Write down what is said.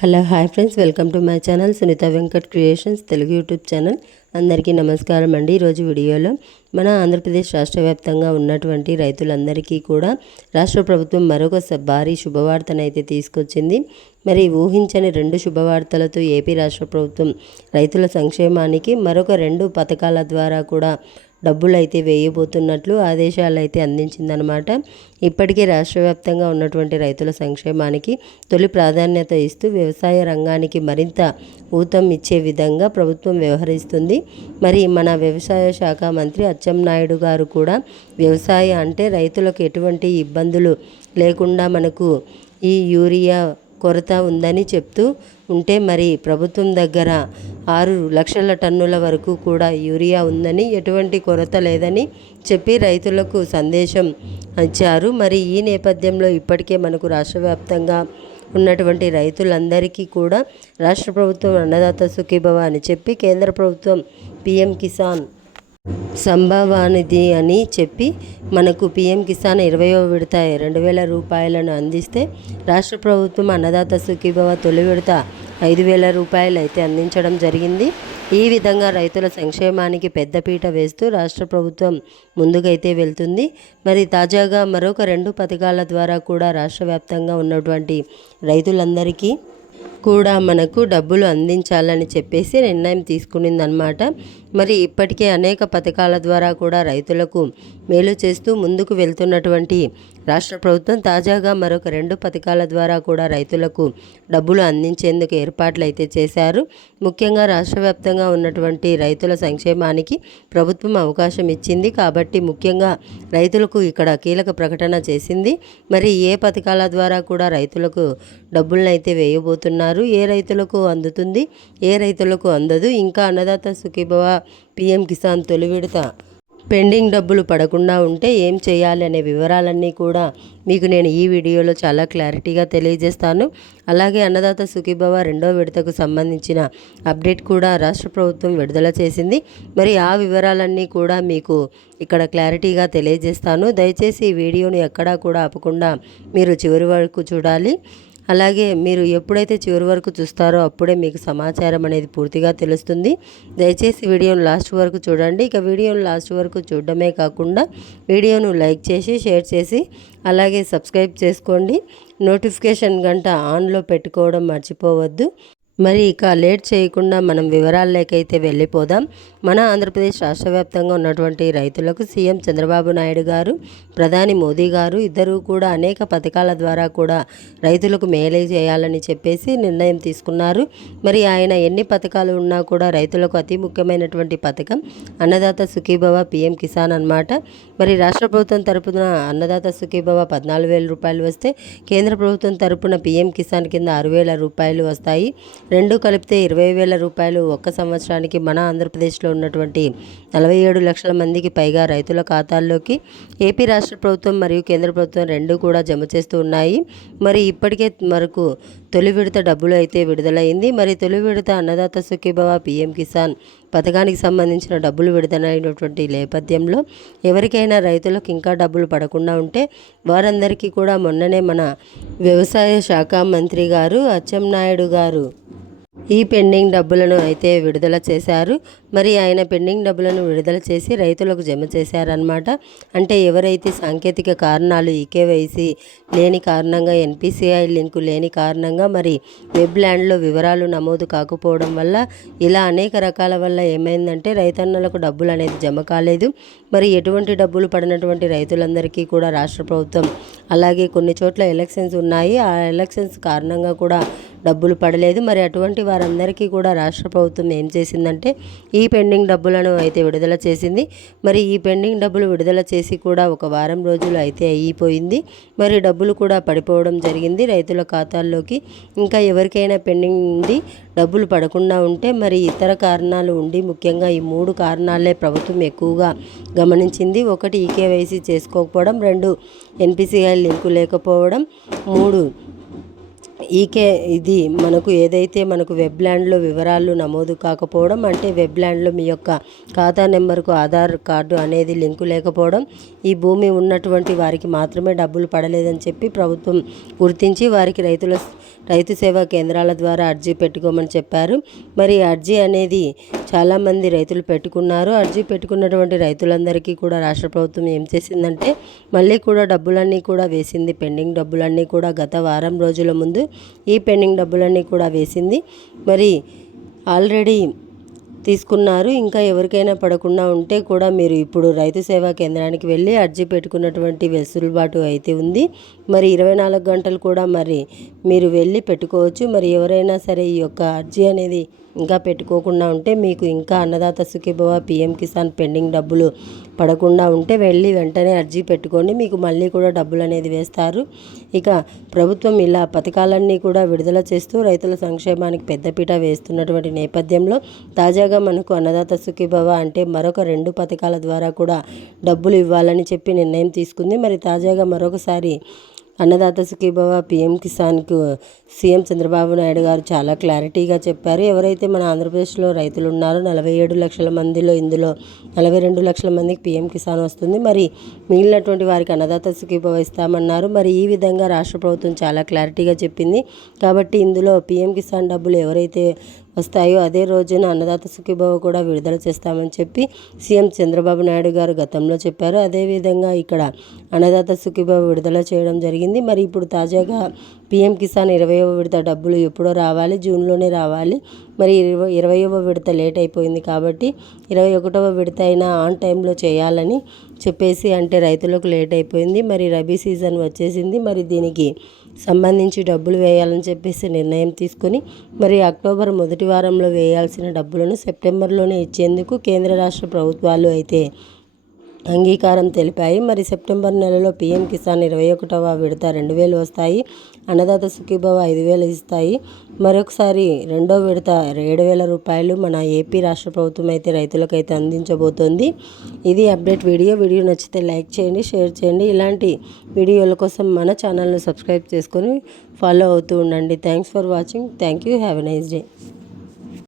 Hello hi friends, welcome to my channel Sunitha Venkat creations Telugu YouTube channel. అందరికీ నమస్కారం అండి. ఈరోజు వీడియోలో మన ఆంధ్రప్రదేశ్ రాష్ట్ర వ్యాప్తంగా ఉన్నటువంటి రైతులందరికీ కూడా రాష్ట్ర ప్రభుత్వం మరొక భారీ శుభవార్తనైతే తీసుకొచ్చింది. మరి ఊహించని 2 శుభవార్తలతో ఏపీ రాష్ట్ర ప్రభుత్వం రైతుల సంక్షేమానికి మరొక 2 పథకాల ద్వారా కూడా డబ్బులు అయితే వేయబోతున్నట్లు ఆదేశాలు అయితే అందించిందనమాట. ఇప్పటికే రాష్ట్ర వ్యాప్తంగా ఉన్నటువంటి రైతుల సంక్షేమానికి తొలి ప్రాధాన్యత ఇస్తూ వ్యవసాయ రంగానికి మరింత ఊతం ఇచ్చే విధంగా ప్రభుత్వం వ్యవహరిస్తుంది. మరి మన వ్యవసాయ శాఖ మంత్రి అచ్చెన్నాయుడు గారు కూడా వ్యవసాయ అంటే రైతులకు ఎటువంటి ఇబ్బందులు లేకుండా మనకు ఈ యూరియా కొరత ఉందని చెప్తూ ఉంటే, మరి ప్రభుత్వం దగ్గర 6 లక్షల టన్నుల వరకు కూడా యూరియా ఉందని, ఎటువంటి కొరత లేదని చెప్పి రైతులకు సందేశం ఇచ్చారు. మరి ఈ నేపథ్యంలో ఇప్పటికే మనకు రాష్ట్ర వ్యాప్తంగా ఉన్నటువంటి రైతులందరికీ కూడా రాష్ట్ర ప్రభుత్వం అన్నదాత సుఖీభవ అని చెప్పి, కేంద్ర ప్రభుత్వం పిఎం కిసాన్ సంభావనిధి అని చెప్పి మనకు పిఎం కిసాన్ 20వ విడత 2,000 రూపాయలను అందిస్తే, రాష్ట్ర ప్రభుత్వం అన్నదాత సుఖీభవ తొలి విడత 5,000 రూపాయలు అయితే అందించడం జరిగింది. ఈ విధంగా రైతుల సంక్షేమానికి పెద్దపీట వేస్తూ రాష్ట్ర ప్రభుత్వం ముందుకైతే వెళ్తుంది. మరి తాజాగా మరొక 2 పథకాల ద్వారా కూడా రాష్ట్ర వ్యాప్తంగా ఉన్నటువంటి రైతులందరికీ కూడా మనకు డబ్బులు అందించాలని చెప్పేసి నిర్ణయం తీసుకునిందనమాట. మరి ఇప్పటికే అనేక పథకాల ద్వారా కూడా రైతులకు మేలు చేస్తూ ముందుకు వెళ్తున్నటువంటి రాష్ట్ర ప్రభుత్వం తాజాగా మరొక 2 పథకాల ద్వారా కూడా రైతులకు డబ్బులు అందించేందుకు ఏర్పాట్లు అయితే చేశారు. ముఖ్యంగా రాష్ట్ర వ్యాప్తంగా ఉన్నటువంటి రైతుల సంక్షేమానికి ప్రభుత్వం అవకాశం ఇచ్చింది కాబట్టి ముఖ్యంగా రైతులకు ఇక్కడ కీలక ప్రకటన చేసింది. మరి ఏ పథకాల ద్వారా కూడా రైతులకు డబ్బులను అయితే వేయబోతున్నారు, ఏ రైతులకు అందుతుంది, ఏ రైతులకు అందదు, ఇంకా అన్నదాత సుఖీభవ పిఎం కిసాన్ తొలి విడత పెండింగ్ డబ్బులు పడకుండా ఉంటే ఏం చేయాలి అనే వివరాలన్నీ కూడా మీకు నేను ఈ వీడియోలో చాలా క్లారిటీగా తెలియజేస్తాను. అలాగే అన్నదాత సుఖీభవ 2వ విడతకు సంబంధించిన అప్డేట్ కూడా రాష్ట్ర ప్రభుత్వం విడుదల చేసింది. మరి ఆ వివరాలన్నీ కూడా మీకు ఇక్కడ క్లారిటీగా తెలియజేస్తాను. దయచేసి ఈ వీడియోని ఎక్కడా కూడా ఆపకుండా మీరు చివరి వరకు చూడాలి. అలాగే మీరు ఎప్పుడైతే చివరి వరకు చూస్తారో అప్పుడే మీకు సమాచారం అనేది పూర్తిగా తెలుస్తుంది. దయచేసి వీడియోను లాస్ట్ వరకు చూడండి. ఇక వీడియోను లాస్ట్ వరకు చూడడమే కాకుండా వీడియోను లైక్ చేసి, షేర్ చేసి, అలాగే సబ్స్క్రైబ్ చేసుకోండి. నోటిఫికేషన్ గంట ఆన్లో పెట్టుకోవడం మర్చిపోవద్దు. మరి ఇక లేట్ చేయకుండా మనం వివరాల్లోకైతే వెళ్ళిపోదాం. మన ఆంధ్రప్రదేశ్ రాష్ట్ర వ్యాప్తంగా ఉన్నటువంటి రైతులకు సీఎం చంద్రబాబు నాయుడు గారు, ప్రధాని మోదీ గారు ఇద్దరూ కూడా అనేక పథకాల ద్వారా కూడా రైతులకు మేలు చేయాలని చెప్పేసి నిర్ణయం తీసుకున్నారు. మరి ఆయన ఎన్ని పథకాలు ఉన్నా కూడా రైతులకు అతి ముఖ్యమైనటువంటి పథకం అన్నదాత సుఖీభవ పిఎం కిసాన్ అన్నమాట. మరి రాష్ట్ర ప్రభుత్వం తరపున అన్నదాత సుఖీభవ 14,000 రూపాయలు వస్తే, కేంద్ర ప్రభుత్వం తరపున పిఎం కిసాన్ కింద 6,000 రూపాయలు వస్తాయి. 2 కలిపితే 20,000 రూపాయలు ఒక్క సంవత్సరానికి మన ఆంధ్రప్రదేశ్లో ఉన్నటువంటి 47 లక్షల మందికి పైగా రైతుల ఖాతాల్లోకి ఏపీ రాష్ట్ర ప్రభుత్వం మరియు కేంద్ర ప్రభుత్వం 2 కూడా జమ చేస్తూ ఉన్నాయి. మరి ఇప్పటికే మనకు తొలి విడత డబ్బులు అయితే విడుదలైంది. మరి తొలి విడత అన్నదాత సుఖీభవ పిఎం కిసాన్ పథకానికి సంబంధించిన డబ్బులు విడుదలైనటువంటి నేపథ్యంలో ఎవరికైనా రైతులకు ఇంకా డబ్బులు పడకుండా ఉంటే వారందరికీ కూడా మొన్ననే మన వ్యవసాయ శాఖ మంత్రి గారు అచ్చెన్నాయుడు గారు ఈ పెండింగ్ డబ్బులను అయితే విడుదల చేశారు. మరి ఆయన పెండింగ్ డబ్బులను విడుదల చేసి రైతులకు జమ చేశారనమాట. అంటే ఎవరైతే సాంకేతిక కారణాలు ఈకేవైసీ లేని కారణంగా, ఎన్పిసిఐ లింకు లేని కారణంగా, మరి వెబ్ ల్యాండ్లో వివరాలు నమోదు కాకపోవడం వల్ల, ఇలా అనేక రకాల వల్ల ఏమైందంటే రైతన్నలకు డబ్బులు అనేది జమ కాలేదు. మరి ఎటువంటి డబ్బులు పడినటువంటి రైతులందరికీ కూడా రాష్ట్ర ప్రభుత్వం, అలాగే కొన్ని చోట్ల ఎలక్షన్స్ ఉన్నాయి, ఆ ఎలక్షన్స్ కారణంగా కూడా డబ్బులు పడలేదు. మరి అటువంటి వారందరికీ కూడా రాష్ట్ర ప్రభుత్వం ఏం చేసిందంటే ఈ పెండింగ్ డబ్బులను అయితే విడుదల చేసింది. మరి ఈ పెండింగ్ డబ్బులు విడుదల చేసి కూడా 1 వారం రోజులు అయితే అయిపోయింది. మరి డబ్బులు కూడా పడిపోవడం జరిగింది రైతుల ఖాతాల్లోకి. ఇంకా ఎవరికైనా పెండింగ్ ఉంది, డబ్బులు పడకుండా ఉంటే, మరి ఇతర కారణాలు ఉండి, ముఖ్యంగా ఈ 3 కారణాలే ప్రభుత్వం ఎక్కువగా గమనించింది. 1 ఈకేవైసీ చేసుకోకపోవడం, 2 ఎన్పిసిఐ లింకు లేకపోవడం, 3 ఇది మనకు ఏదైతే మనకు వెబ్ ల్యాండ్లో వివరాలు నమోదు కాకపోవడం, అంటే వెబ్ ల్యాండ్లో మీ యొక్క ఖాతా నెంబర్కు ఆధార్ కార్డు అనేది లింకు లేకపోవడం, ఈ భూమి ఉన్నటువంటి వారికి మాత్రమే డబ్బులు పడలేదని చెప్పి ప్రభుత్వం గుర్తించి వారికి రైతు సేవా కేంద్రాల ద్వారా అర్జీ పెట్టుకోమని చెప్పారు. మరి అర్జీ అనేది చాలామంది రైతులు పెట్టుకున్నారు. అర్జీ పెట్టుకున్నటువంటి రైతులందరికీ కూడా రాష్ట్ర ప్రభుత్వం ఏం చేసిందంటే మళ్ళీ కూడా డబ్బులన్నీ కూడా వేసింది. పెండింగ్ డబ్బులన్నీ కూడా గత వారం రోజుల ముందు ఈ పెండింగ్ డబ్బులన్నీ కూడా వేసింది. మరి ఆల్రెడీ తీసుకున్నారు. ఇంకా ఎవరికైనా పడకుండా ఉంటే కూడా మీరు ఇప్పుడు రైతు సేవా కేంద్రానికి వెళ్ళి అర్జీ పెట్టుకున్నటువంటి వెసులుబాటు అయితే ఉంది. మరి 24 గంటలు కూడా మరి మీరు వెళ్ళి పెట్టుకోవచ్చు. మరి ఎవరైనా సరే ఈ యొక్క అర్జీ అనేది ఇంకా పెట్టుకోకుండా ఉంటే మీకు ఇంకా అన్నదాత సుఖీభవ పీఎం కిసాన్ పెండింగ్ డబ్బులు పడకుండా ఉంటే వెళ్ళి వెంటనే అర్జీ పెట్టుకోండి. మీకు మళ్ళీ కూడా డబ్బులు అనేది వేస్తారు. ఇక ప్రభుత్వం ఇలా పథకాలన్నీ కూడా విడుదల చేస్తూ రైతుల సంక్షేమానికి పెద్దపీట వేస్తున్నటువంటి నేపథ్యంలో తాజాగా మనకు అన్నదాత సుఖీభవ అంటే మరొక 2 పథకాల ద్వారా కూడా డబ్బులు ఇవ్వాలని చెప్పి నిర్ణయం తీసుకుంది. మరి తాజాగా మరొకసారి అన్నదాత సుఖీభవ పీఎం కిసాన్కు సీఎం చంద్రబాబు నాయుడు గారు చాలా క్లారిటీగా చెప్పారు. ఎవరైతే మన ఆంధ్రప్రదేశ్లో రైతులు ఉన్నారో 47 లక్షల మందిలో ఇందులో 42 లక్షల మందికి పీఎం కిసాన్ వస్తుంది. మరి మిగిలినటువంటి వారికి అన్నదాత సుఖీభవ ఇస్తామన్నారు. మరి ఈ విధంగా రాష్ట్ర ప్రభుత్వం చాలా క్లారిటీగా చెప్పింది. కాబట్టి ఇందులో పీఎం కిసాన్ డబ్బులు ఎవరైతే వస్తాయో అదే రోజున అన్నదాత సుఖీభవ కూడా విడుదల చేస్తామని చెప్పి సీఎం చంద్రబాబు నాయుడు గారు గతంలో చెప్పారు. అదేవిధంగా ఇక్కడ అన్నదాత సుఖీభవ విడుదల చేయడం జరిగింది. మరి ఇప్పుడు తాజాగా పీఎం కిసాన్ 20వ విడత డబ్బులు ఎప్పుడో రావాలి, జూన్లోనే రావాలి. మరి 20వ విడత లేట్ అయిపోయింది కాబట్టి 21వ విడత అయినా ఆన్ టైంలో చేయాలని చెప్పేసి అంటే రైతులకు లేట్ అయిపోయింది. మరి రబీ సీజన్ వచ్చేసింది. మరి దీనికి సంబంధించి డబ్బులు వేయాలని చెప్పేసి నిర్ణయం తీసుకొని మరి అక్టోబర్ మొదటి వారంలో వేయాల్సిన డబ్బులను సెప్టెంబర్లోనే ఇచ్చేందుకు కేంద్ర రాష్ట్ర ప్రభుత్వాలు అయితే అంగీకారం తెలిపాయి. మరి సెప్టెంబర్ నెలలో పీఎం కిసాన్ 21వ విడత 2000 వస్తాయి. అన్నదాత సుఖీభవ 5000 ఇస్తాయి. మరొకసారి రెండో విడత 7000 రూపాయలు మన ఏపీ రాష్ట్ర ప్రభుత్వం అయితే రైతులకైతే అందించబోతోంది. ఇది అప్డేట్ వీడియో నచ్చితే లైక్ చేయండి, షేర్ చేయండి. ఇలాంటి వీడియోల కోసం మన ఛానల్ను సబ్స్క్రైబ్ చేసుకొని ఫాలో అవుతూ ఉండండి. Thanks for watching. Thank you. Have a nice day.